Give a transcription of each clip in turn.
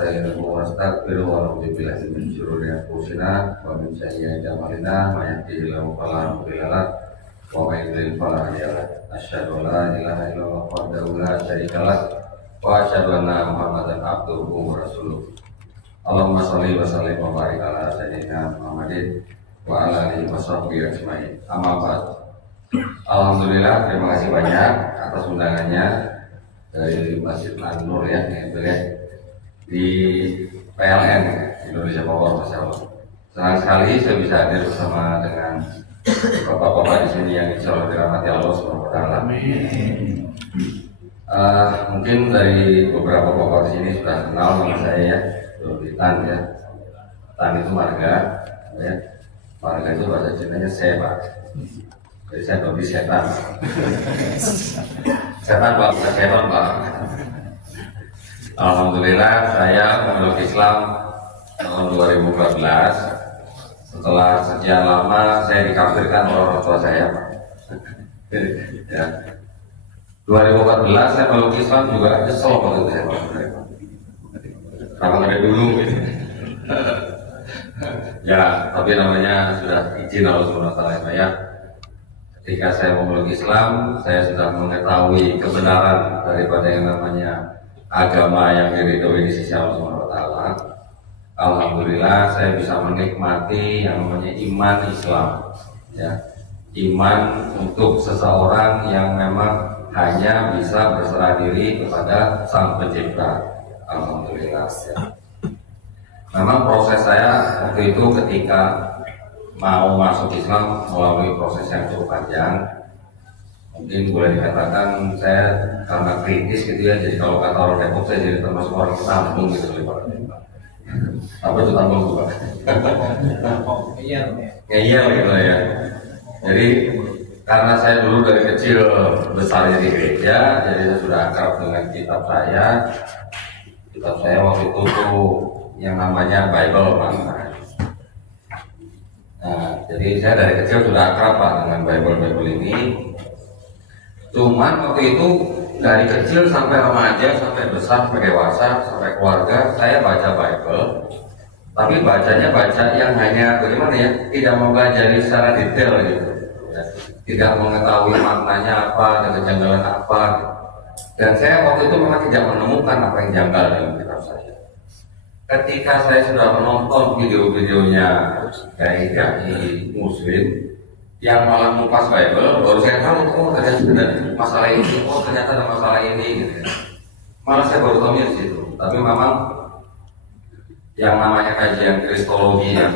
nasta'inuhu wa nastaghfiruhu wa na'udzu billahi min syururi anfusina wa min sayyi'ati a'malina may yahdihillahu fala mudilla lahu wa may yudlil fala hadiya lahu asyhadu an la ilaha illallah wahdahu la syarika lahu wa asyhadu anna Muhammadan abduhu wa rasuluh. Allahumma shalli wa sallim wa barik ala sayyidina Muhammadin wa ala alihi wa sahbihi ajmain. Amma ba'd. Alhamdulillah, terima kasih banyak atas undangannya dari Masjid An-Nur ya, di PLN Indonesia Power, Masya Allah. Senang sekali saya bisa hadir bersama dengan bapak-bapak di sini yang insya Allah dirahmati Allah Subhanahu wa Ta'ala. Mungkin dari beberapa bapak di sini sudah kenal sama saya ya, Tan ya. Tan itu marga, ya. Marga itu bahasa Cina-nya Pak. Jadi saya babi setan. Setan Pak, bukan setan Pak. Alhamdulillah saya memeluk Islam tahun 2014. Setelah sekian lama saya dikafirkan oleh orang tua saya Pak. Ya. 2014 saya memeluk Islam juga nyesel waktu itu saya Pak. Karena ada dulu gitu. Ya, tapi namanya sudah izin Allah Subhanahu wa Ta'ala ya. Ketika saya memeluk Islam, saya sudah mengetahui kebenaran daripada yang namanya agama yang diridhoi di sisi Allah Subhanahu wa Ta'ala. Alhamdulillah saya bisa menikmati yang namanya iman Islam ya. Iman untuk seseorang yang memang hanya bisa berserah diri kepada Sang Pencipta. Alhamdulillah ya. Memang proses saya waktu itu ketika mau masuk Islam melalui proses yang cukup panjang. Mungkin boleh dikatakan saya karena kritis gitu ya, jadi kalau kata orang Depok saya jadi termasuk orang tampung gitu Pak. Apa itu tampung Pak? Iya gitu ya. Jadi karena saya dulu dari kecil besarnya di gereja, jadi saya sudah akrab dengan kitab saya. Kitab saya waktu itu tuh yang namanya Bible Pak. Nah, jadi saya dari kecil sudah akrab Pak dengan Bible ini. Cuman waktu itu dari kecil sampai remaja, sampai besar, sampai dewasa, sampai keluarga, saya baca Bible. Tapi bacanya baca yang hanya bagaimana ya, tidak mempelajari secara detail gitu. Ya. Tidak mengetahui maknanya apa dan kejanggalan apa. Gitu. Dan saya waktu itu memang tidak menemukan apa yang janggal dalam kitab saya. Ketika saya sudah menonton video-videonya dari Muslim yang malah mengupas Bible, baru saya tahu oh ternyata ada masalah ini, oh ternyata ada masalah ini gitu. Malah saya baru tahu di situ. Tapi memang yang namanya kajian kristologi ya,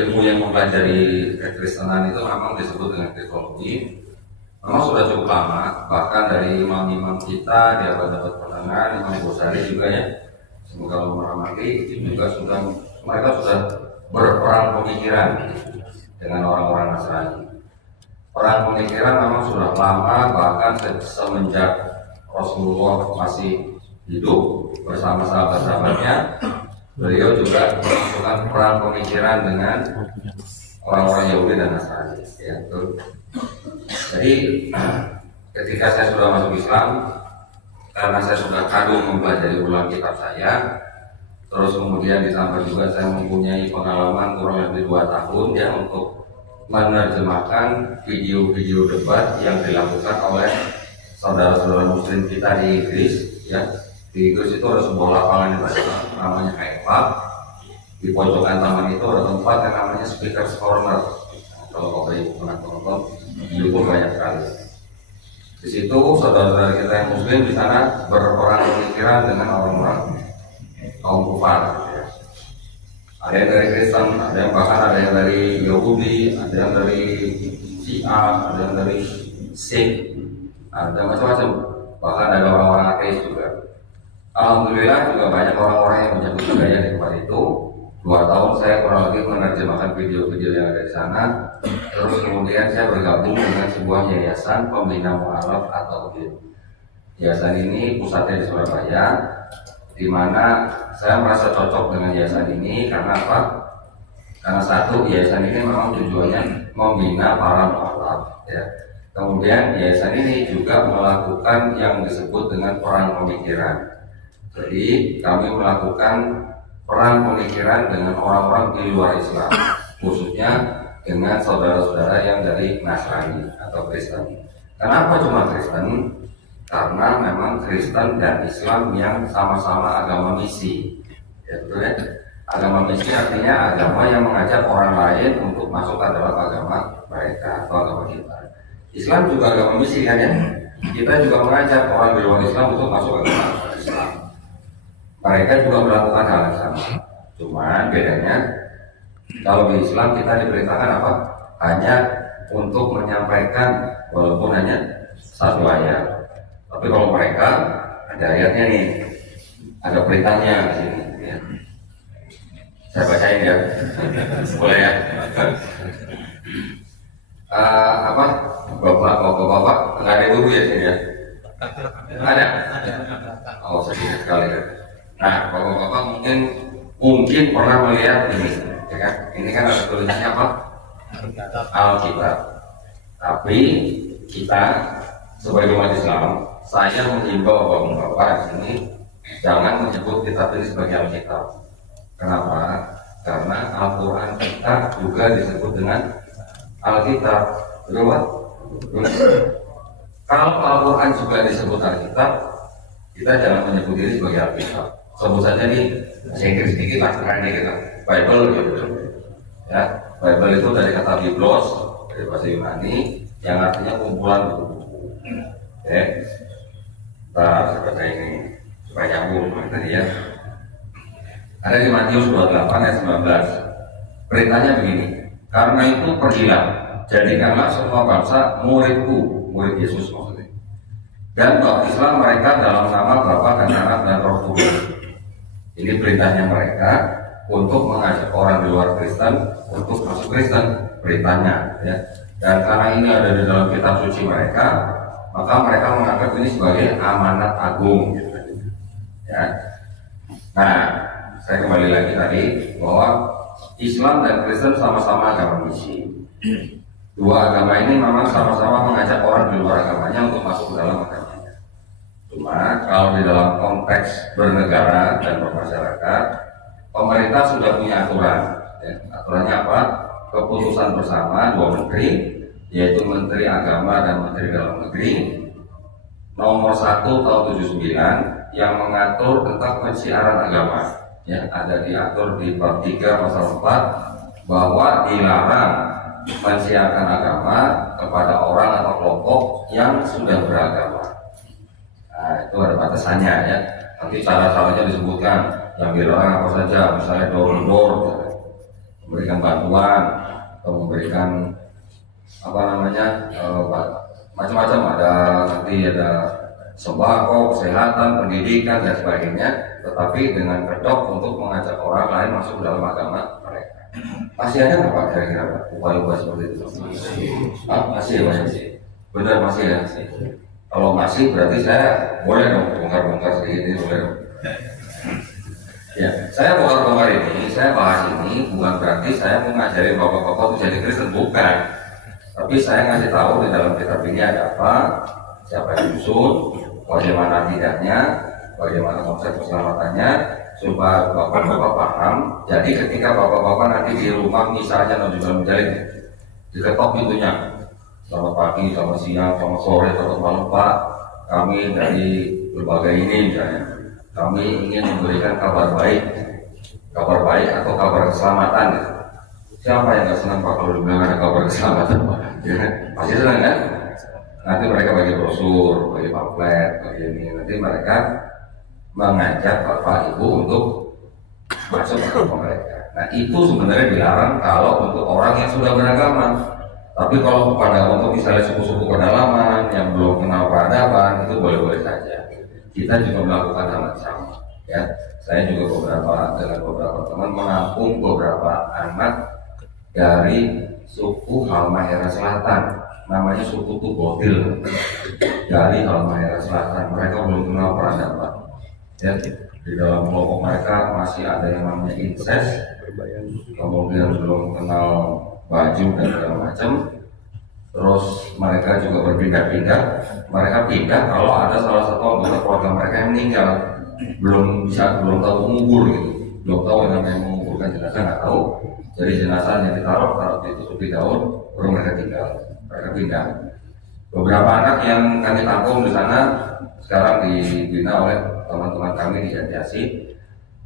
ilmu yang mempelajari kekristenan itu memang disebut dengan kristologi. Memang sudah cukup lama, bahkan dari imam-imam kita di abad-abad pertengahan, Imam Ghazali juga ya. Semoga Allah merahmati, itu juga mereka sudah berperang pemikiran dengan orang-orang Nasrani. Perang pemikiran memang sudah lama, bahkan semenjak Rasulullah masih hidup bersama sahabat-sahabatnya, beliau juga melakukan perang pemikiran dengan orang-orang Yahudi dan Nasrani. Ya, betul. Jadi ketika saya sudah masuk Islam, karena saya sudah kagum mempelajari ulang kitab saya, terus kemudian ditambah juga saya mempunyai pengalaman kurang lebih 2 tahun ya untuk menerjemahkan video-video debat yang dilakukan oleh saudara-saudara Muslim kita di Inggris ya. Di Inggris itu ada sebuah lapangan yang namanya Hyde Park. Di pojokan taman itu ada tempat yang namanya Speaker's Corner. Kalau Bapak Ibu pernah nonton, di YouTube banyak sekali. Di situ saudara-saudara kita yang Muslim di sana berperang pemikiran dengan orang-orang kaum kufar. Ya. Ada yang dari Kristen, ada yang bahkan ada yang dari Yahudi, ada yang dari Syiah, ada yang dari Sikh, ada macam-macam. Bahkan ada orang-orang ateis juga. Alhamdulillah juga banyak orang-orang yang menyambut budaya di tempat itu. 2 tahun saya kurang lebih menerjemahkan video-video yang ada di sana. Terus kemudian saya bergabung dengan sebuah yayasan pembina mu'alaf atau yayasan ini pusatnya di Surabaya, di mana saya merasa cocok dengan yayasan ini karena apa? Karena satu, yayasan ini memang tujuannya membina para mu'alaf ya. Kemudian yayasan ini juga melakukan yang disebut dengan perang pemikiran. Jadi kami melakukan perang pemikiran dengan orang-orang di luar Islam, khususnya dengan saudara-saudara yang dari Nasrani atau Kristen. Kenapa cuma Kristen? Karena memang Kristen dan Islam yang sama-sama agama misi. Ya, betul ya? Agama misi artinya agama yang mengajak orang lain untuk masuk ke dalam agama mereka atau agama kita. Islam juga agama misi kan ya? Kita juga mengajak orang di luar Islam untuk masuk ke agama Islam. Mereka juga melakukan hal yang sama. Cuman bedanya kalau di Islam kita diperintahkan apa? Hanya untuk menyampaikan walaupun hanya satu ayat. Tapi kalau mereka ada ayatnya nih, ada perintahnya di sini. Ya. Saya bacain ya, boleh ya? Bapak-bapak nggak ada ibu ya sini ya? Ada? Oh sedikit sekali ya. Nah, bapak-bapak mungkin pernah melihat ini, ya kan? Ini kan ada tulisannya apa? Alkitab. Tapi kita sebagai umat Islam, saya menghimbau bapak-bapak di sini jangan menyebut kitab ini sebagai Alkitab. Kenapa? Karena Al-Quran kita juga disebut dengan Alkitab. Betul Pak? Kalau Al-Quran juga disebut Alkitab, kita jangan menyebut ini sebagai Alkitab. Sebut saja nih, bahasa Inggris sedikit lah, sekarang kita Bible gitu. Ya, Bible itu dari kata Biblos, dari bahasa Yunani, yang artinya kumpulan buku-buku. Oke, saya baca ini supaya nyambung tadi ya. Ada di Matius 28 ayat 19. Perintahnya begini, karena itu pergilah, jadikanlah semua bangsa muridku, murid Yesus maksudnya. Dan baptislah mereka dalam nama Bapa dan Anak dan Roh Kudus. Ini perintahnya mereka untuk mengajak orang di luar Kristen untuk masuk Kristen, perintahnya ya. Dan karena ini ada di dalam kitab suci mereka, maka mereka menganggap ini sebagai amanat agung gitu. Ya. Nah, saya kembali lagi tadi bahwa Islam dan Kristen sama-sama agama misi. Dua agama ini memang sama-sama mengajak orang di luar agamanya untuk masuk ke dalam agamanya. Cuma kalau di dalam konteks bernegara dan bermasyarakat, pemerintah sudah punya aturan. Ya. Aturannya apa? Keputusan bersama dua menteri, yaitu Menteri Agama dan Menteri Dalam Negeri, nomor 1 tahun 79 yang mengatur tentang pensiaran agama. Ya, ada diatur di bab 3 pasal 4 bahwa dilarang mensiarkan agama kepada orang atau kelompok yang sudah beragama. Nah, itu ada batasannya ya. Nanti cara-caranya disebutkan yang dilarang apa saja, misalnya door-to-door, memberikan bantuan atau memberikan apa namanya macam-macam, ada nanti ada sembako, kesehatan, pendidikan dan sebagainya, tetapi dengan kedok untuk mengajak orang lain masuk ke dalam agama mereka. Masih ada nggak Pak kira-kira upaya-upaya seperti itu? Masih ya masih. Benar masih ya. Kalau masih berarti saya boleh dong bongkar-bongkar sedikit ini boleh dong. Ya, saya bongkar-bongkar ini, saya bahas ini bukan berarti saya mau ngajarin bapak-bapak untuk jadi Kristen, bukan. Tapi saya ngasih tahu di dalam kitab ini ada apa, siapa yang nyusun, bagaimana tidaknya, bagaimana konsep keselamatannya, supaya bapak-bapak paham. Jadi ketika bapak-bapak nanti di rumah misalnya nanti dalam menjalin, diketok pintunya, selamat pagi, selamat siang, selamat sore, selamat malam Pak, kami dari berbagai ini misalnya, kami ingin memberikan kabar baik atau kabar keselamatan. Siapa yang nggak senang Pak kalau dibilang ada kabar keselamatan Pak? Ya, pasti senang kan? Nanti mereka bagi brosur, bagi pamflet, bagi ini. Nanti mereka mengajak Bapak Ibu untuk masuk ke mereka. Nah itu sebenarnya dilarang kalau untuk orang yang sudah beragama. Tapi kalau kepada untuk misalnya suku-suku pedalaman yang belum kenal peradaban itu boleh-boleh saja. Kita juga melakukan hal yang sama. Ya, saya juga dengan beberapa teman menampung beberapa anak dari suku Halmahera Selatan, namanya suku Tubotil dari Halmahera Selatan. Mereka belum kenal peradaban. Ya, di dalam kelompok mereka masih ada yang namanya incest, kemudian belum kenal baju dan segala macam. Terus mereka juga berpindah-pindah. Mereka pindah kalau ada salah satu anggota keluarga mereka yang meninggal. belum tahu mengubur gitu, belum tahu yang namanya menguburkan jenazah, nggak tahu. Jadi jenazahnya ditaruh ditutupi daun, baru mereka pindah. Beberapa anak yang kami tampung di sana sekarang dibina oleh teman-teman kami di Jatiasi,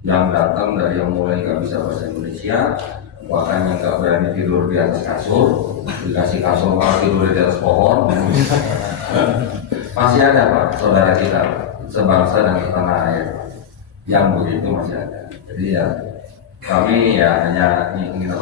yang datang dari yang mulai nggak bisa bahasa Indonesia, bahkan yang nggak berani tidur di atas kasur, dikasih kasur malah tidur di atas pohon. Masih ada Pak, saudara kita sebangsa dan setanah air yang begitu masih ada. Jadi ya kami ya hanya ingin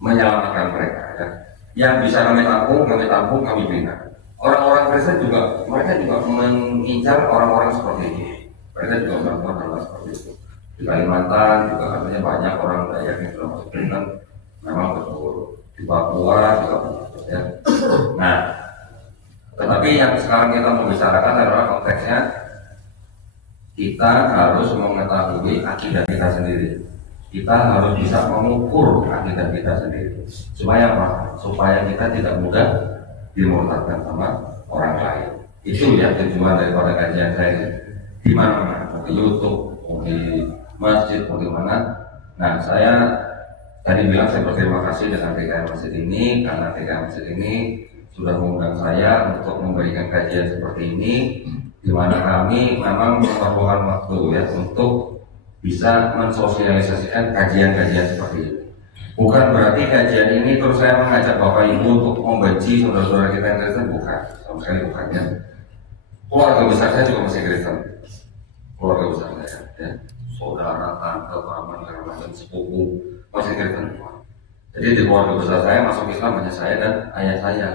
menyelamatkan mereka ya. Yang bisa kami tampung, kami bina. Orang-orang Kristen juga, mereka juga mengincar orang-orang seperti itu. Mereka juga melakukan hal seperti itu. Di Kalimantan juga katanya banyak orang Dayak yang sudah masuk Kristen, memang betul. Di Papua juga betul ya. Nah, tetapi yang sekarang kita membicarakan adalah konteksnya kita harus mengetahui akidah kita sendiri. Kita harus bisa mengukur akidah kita sendiri. Supaya apa? Supaya kita tidak mudah dimurtadkan sama orang lain. Itu ya tujuan daripada kajian saya. Di mana? Di YouTube, di masjid, di mana? Nah, saya tadi bilang saya berterima kasih dengan TKM Masjid ini karena TKM Masjid ini sudah mengundang saya untuk memberikan kajian seperti ini, di mana kami memang memerlukan waktu ya untuk bisa mensosialisasikan kajian-kajian seperti ini. Bukan berarti kajian ini terus saya mengajak Bapak Ibu untuk membenci saudara-saudara kita yang Kristen, bukan, sama sekali bukan ya. Keluarga besar saya juga masih Kristen, keluarga besar saya, ya. Saudara, tante, paman, segala macam sepupu masih Kristen. Jadi di keluarga besar saya masuk Islam hanya saya dan ayah saya.